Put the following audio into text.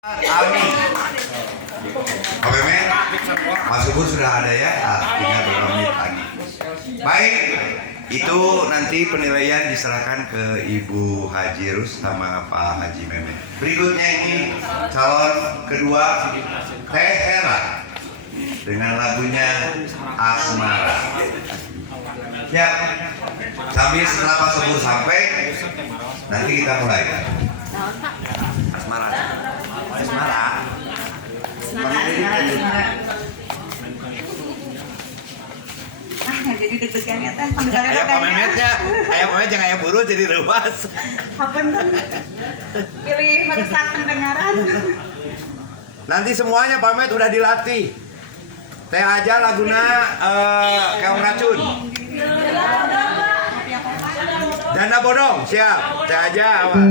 Amin. Oke, men. Mas Subur sudah ada ya, tinggal beberapa menit lagi. Baik, itu nanti penilaian diserahkan ke Ibu Haji Rus sama Pak Haji Mehmet. Berikutnya ini calon kedua Teh Hera dengan lagunya Asmara. Siap. Sambil setelah Pak Subur sampai, nanti kita mulai. Asmara. Asmara. Jadi deg-degannya teh Ayah pememetnya, ayah pememet jangan ayah buru jadi lepas. apa tuh pilih merusak pendengaran. Nanti semuanya pamet udah dilatih. Teh aja laguna keong racun. Janda bodong siap. Teh aja awal.